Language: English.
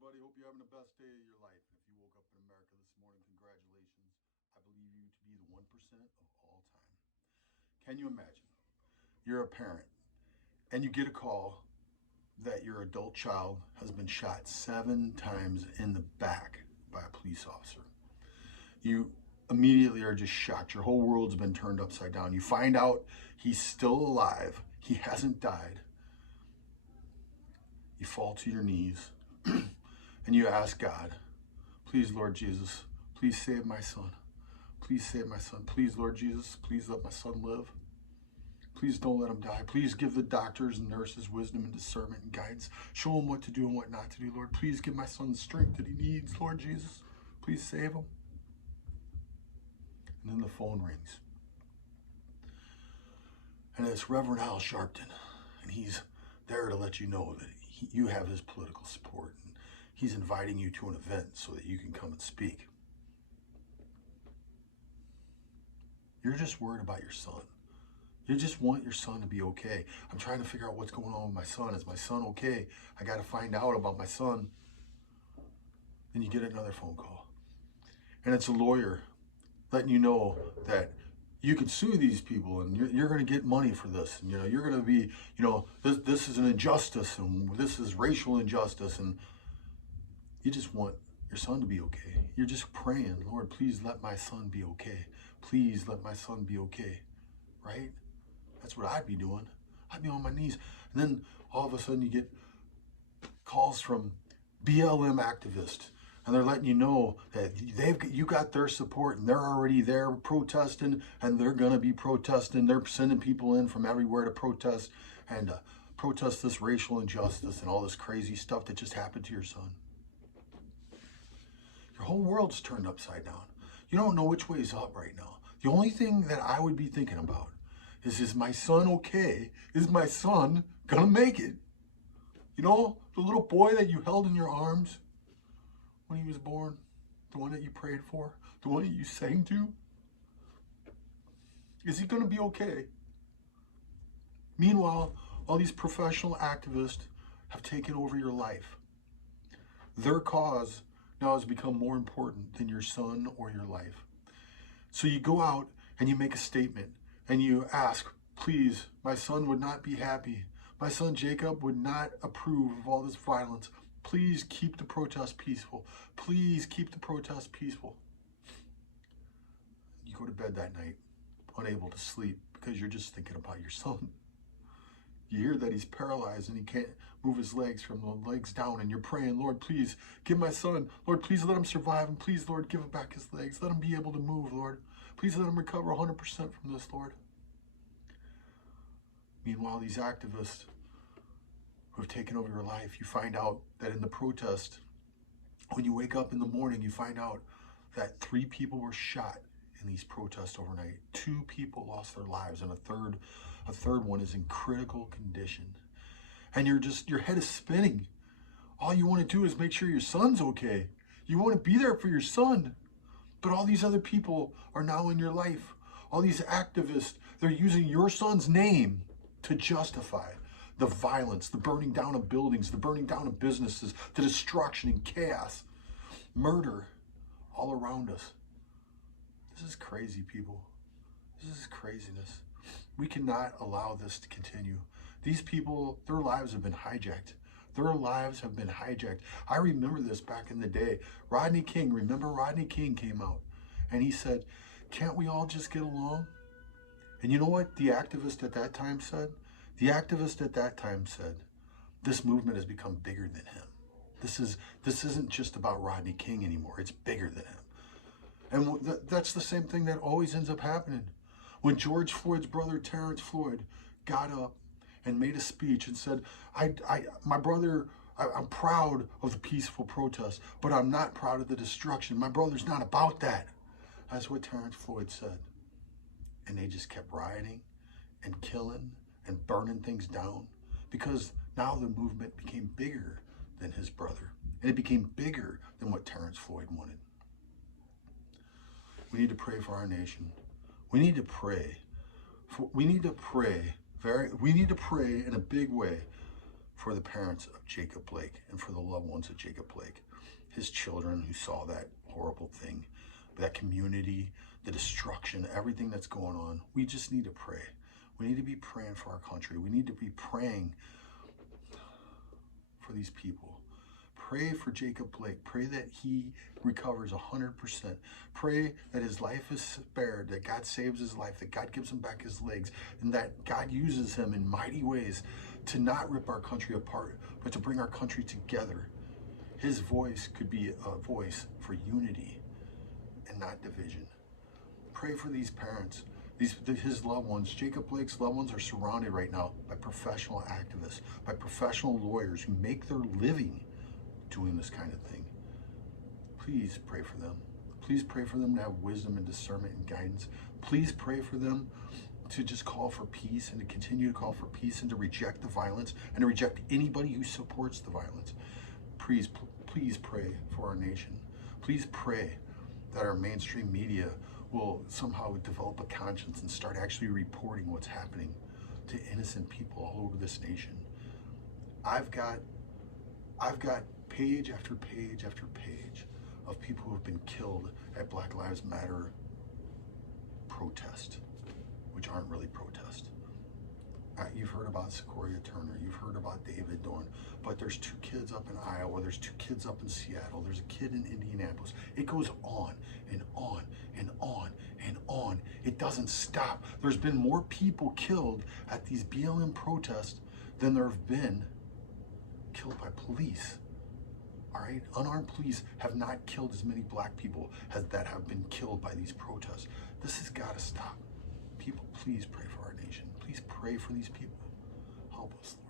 everybody. Hope you're having the best day of your life. And if you woke up in America this morning, congratulations. I believe you to be the 1% of all time. Can you imagine? You're a parent and you get a call that your adult child has been shot 7 times in the back by a police officer. You immediately are just shocked. Your whole world's been turned upside down. You find out he's still alive, he hasn't died. You fall to your knees and you ask God, please, Lord Jesus, please save my son. Please save my son. Please, Lord Jesus, please let my son live. Please don't let him die. Please give the doctors and nurses wisdom and discernment and guidance. Show him what to do and what not to do, Lord. Please give my son the strength that he needs, Lord Jesus. Please save him. And then the phone rings. And it's Reverend Al Sharpton. And he's there to let you know that you have his political support. And he's inviting you to an event so that you can come and speak. You're just worried about your son. You just want your son to be okay. I'm trying to figure out what's going on with my son. Is my son okay? I got to find out about my son. Then you get another phone call. And it's a lawyer letting you know that you can sue these people and you're going to get money for this. And, you're going to be, this is an injustice and this is racial injustice. And you just want your son to be okay. You're just praying, Lord, please let my son be okay. Please let my son be okay. Right? That's what I'd be doing. I'd be on my knees. And then all of a sudden you get calls from BLM activists. And they're letting you know that you got their support and they're already there protesting and they're going to be protesting. They're sending people in from everywhere to protest and protest this racial injustice and all this crazy stuff that just happened to your son. Your whole world's turned upside down. You don't know which way is up right now. The only thing that I would be thinking about is my son okay? Is my son going to make it? The little boy that you held in your arms when he was born, the one that you prayed for, the one that you sang to, is he going to be okay? Meanwhile, all these professional activists have taken over your life. Their cause now has become more important than your son or your life. So you go out and you make a statement and you ask, please, my son would not be happy. My son Jacob would not approve of all this violence. Please keep the protest peaceful. Please keep the protest peaceful. You go to bed that night, unable to sleep because you're just thinking about your son. You hear that he's paralyzed and he can't move his legs from the legs down, and you're praying, Lord, please give my son. Lord, please let him survive, and please, Lord, give him back his legs. Let him be able to move, Lord. Please let him recover 100% from this, Lord. Meanwhile, these activists who have taken over your life, you find out that in the protest, when you wake up in the morning, you find out that 3 people were shot in these protests overnight. 2 people lost their lives, and a third one is in critical condition. And your head is spinning. All you want to do is make sure your son's okay. You want to be there for your son. But all these other people are now in your life. All these activists, they're using your son's name to justify the violence, the burning down of buildings, the burning down of businesses, the destruction and chaos, murder all around us. This is crazy, people. This is craziness. We cannot allow this to continue. These people, their lives have been hijacked. Their lives have been hijacked. I remember this back in the day. Rodney King, remember Rodney King came out and he said, can't we all just get along? And you know what the activist at that time said? The activist at that time said, this movement has become bigger than him. This isn't just about Rodney King anymore. It's bigger than him. And that's the same thing that always ends up happening. When George Floyd's brother, Terrence Floyd, got up and made a speech and said, my brother, I'm proud of the peaceful protest, but I'm not proud of the destruction. My brother's not about that. That's what Terrence Floyd said. And they just kept rioting and killing and burning things down because now the movement became bigger than his brother. And it became bigger than what Terrence Floyd wanted. We need to pray for our nation. We need to pray. We need to pray in a big way for the parents of Jacob Blake and for the loved ones of Jacob Blake, his children who saw that horrible thing, that community, the destruction, everything that's going on. We just need to pray. We need to be praying for our country. We need to be praying for these people. Pray for Jacob Blake. Pray that he recovers 100%. Pray that his life is spared, that God saves his life, that God gives him back his legs, and that God uses him in mighty ways to not rip our country apart, but to bring our country together. His voice could be a voice for unity and not division. Pray for these parents. His loved ones, Jacob Blake's loved ones, are surrounded right now by professional activists, by professional lawyers who make their living doing this kind of thing. Please pray for them. Please pray for them to have wisdom and discernment and guidance. Please pray for them to just call for peace and to continue to call for peace and to reject the violence and to reject anybody who supports the violence. Please pray for our nation. Please pray that our mainstream media will somehow develop a conscience and start actually reporting what's happening to innocent people all over this nation. I've got page after page after page of people who have been killed at Black Lives Matter protest, which aren't really protest. You've heard about Sequoia Turner, you've heard about David Dorn, but there's 2 kids up in Iowa, there's 2 kids up in Seattle, there's a kid in Indianapolis. It goes on and on and on and on. It doesn't stop. There's been more people killed at these BLM protests than there have been killed by police. All right, unarmed police have not killed as many black people as that have been killed by these protests. This has got to stop. People, please pray for our nation. Please pray for these people. Help us, Lord.